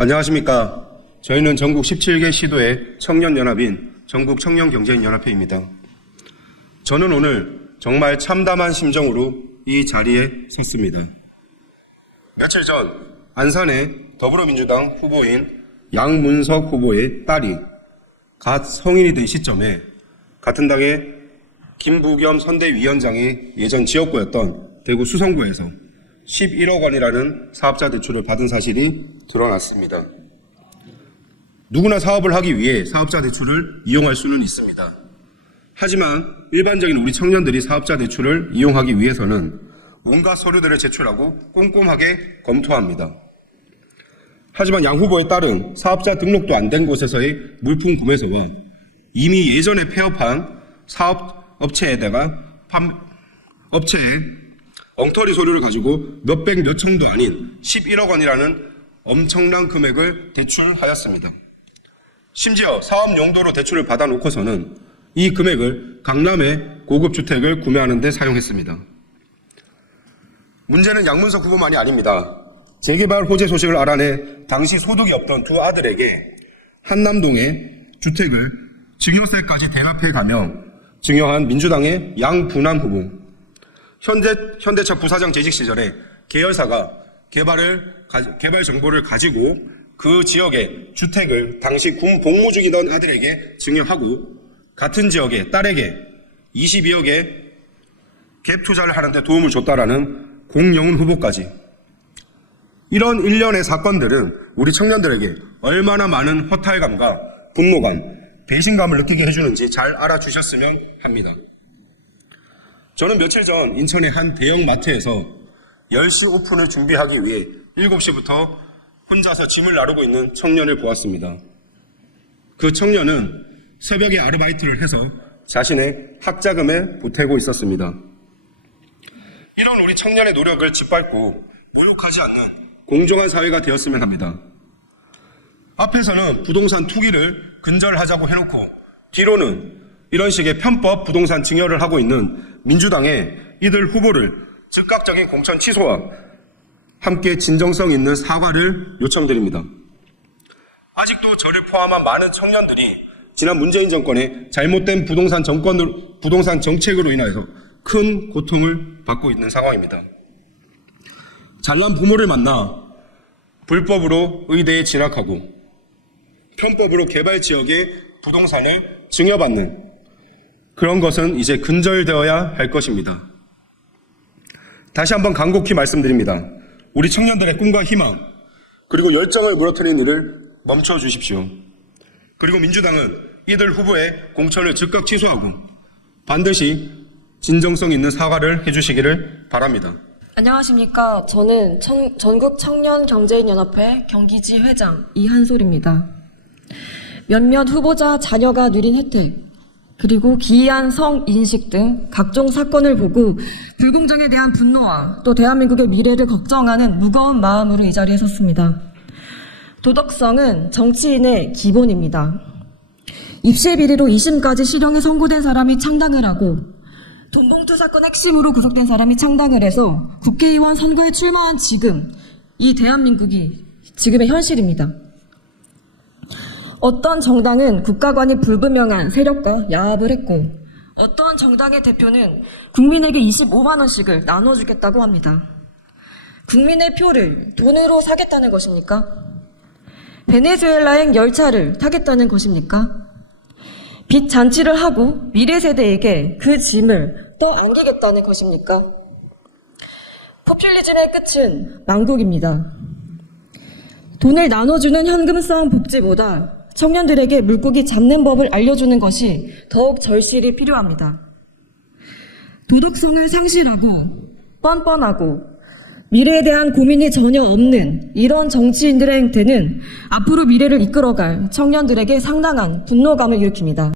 안녕하십니까. 저희는 전국 17개 시도의 청년연합인 전국청년경제인연합회입니다. 저는 오늘 정말 참담한 심정으로 이 자리에 섰습니다. 며칠 전 안산의 더불어민주당 후보인 양문석 후보의 딸이 갓 성인이 된 시점에 같은 당의 김부겸 선대위원장의 예전 지역구였던 대구 수성구에서 11억 원이라는 사업자 대출을 받은 사실이 드러났습니다. 누구나 사업을 하기 위해 사업자 대출을 이용할 수는 있습니다. 하지만 일반적인 우리 청년들이 사업자 대출을 이용하기 위해서는 온갖 서류들을 제출하고 꼼꼼하게 검토합니다. 하지만 양 후보의 딸은 사업자 등록도 안 된 곳에서의 물품 구매서와 이미 예전에 폐업한 사업업체에다가 업체에 엉터리 서류를 가지고 몇백 몇천도 아닌 11억 원이라는 엄청난 금액을 대출하였습니다. 심지어 사업 용도로 대출을 받아놓고서는 이 금액을 강남의 고급 주택을 구매하는 데 사용했습니다. 문제는 양문석 후보만이 아닙니다. 재개발 호재 소식을 알아내 당시 소득이 없던 두 아들에게 한남동의 주택을 증여세까지 대납해가며 증여한 민주당의 양분한 후보. 현대차 부사장 재직 시절에 계열사가 개발 정보를 가지고 그 지역의 주택을 당시 군 복무 중이던 아들에게 증여하고 같은 지역의 딸에게 22억의 갭 투자를 하는데 도움을 줬다라는 공영훈 후보까지. 이런 일련의 사건들은 우리 청년들에게 얼마나 많은 허탈감과 분노감, 배신감을 느끼게 해주는지 잘 알아주셨으면 합니다. 저는 며칠 전 인천의 한 대형 마트에서 10시 오픈을 준비하기 위해 7시부터 혼자서 짐을 나르고 있는 청년을 보았습니다. 그 청년은 새벽에 아르바이트를 해서 자신의 학자금에 보태고 있었습니다. 이런 우리 청년의 노력을 짓밟고 모욕하지 않는 공정한 사회가 되었으면 합니다. 앞에서는 부동산 투기를 근절하자고 해놓고 뒤로는 이런 식의 편법 부동산 증여를 하고 있는 민주당의 이들 후보를 즉각적인 공천 취소와 함께 진정성 있는 사과를 요청드립니다. 아직도 저를 포함한 많은 청년들이 지난 문재인 정권의 잘못된 부동산 정책으로 인하여서 큰 고통을 받고 있는 상황입니다. 잘난 부모를 만나 불법으로 의대에 진학하고 편법으로 개발 지역의 부동산을 증여받는 그런 것은 이제 근절되어야 할 것입니다. 다시 한번 간곡히 말씀드립니다. 우리 청년들의 꿈과 희망 그리고 열정을 무너뜨리는 일을 멈춰주십시오. 그리고 민주당은 이들 후보의 공천을 즉각 취소하고 반드시 진정성 있는 사과를 해주시기를 바랍니다. 안녕하십니까. 저는 전국청년경제인연합회 경기지 회장 이한솔입니다. 몇몇 후보자 자녀가 누린 혜택 그리고 기이한 성인식 등 각종 사건을 보고 불공정에 대한 분노와 또 대한민국의 미래를 걱정하는 무거운 마음으로 이 자리에 섰습니다. 도덕성은 정치인의 기본입니다. 입시 비리로 2심까지 실형에 선고된 사람이 창당을 하고 돈봉투 사건 핵심으로 구속된 사람이 창당을 해서 국회의원 선거에 출마한 지금 이 대한민국이 지금의 현실입니다. 어떤 정당은 국가관이 불분명한 세력과 야합을 했고 어떤 정당의 대표는 국민에게 25만 원씩을 나눠주겠다고 합니다. 국민의 표를 돈으로 사겠다는 것입니까? 베네수엘라행 열차를 타겠다는 것입니까? 빚 잔치를 하고 미래 세대에게 그 짐을 떠안기겠다는 것입니까? 포퓰리즘의 끝은 망국입니다. 돈을 나눠주는 현금성 복지보다 청년들에게 물고기 잡는 법을 알려주는 것이 더욱 절실히 필요합니다. 도덕성을 상실하고 뻔뻔하고 미래에 대한 고민이 전혀 없는 이런 정치인들의 행태는 앞으로 미래를 이끌어갈 청년들에게 상당한 분노감을 일으킵니다.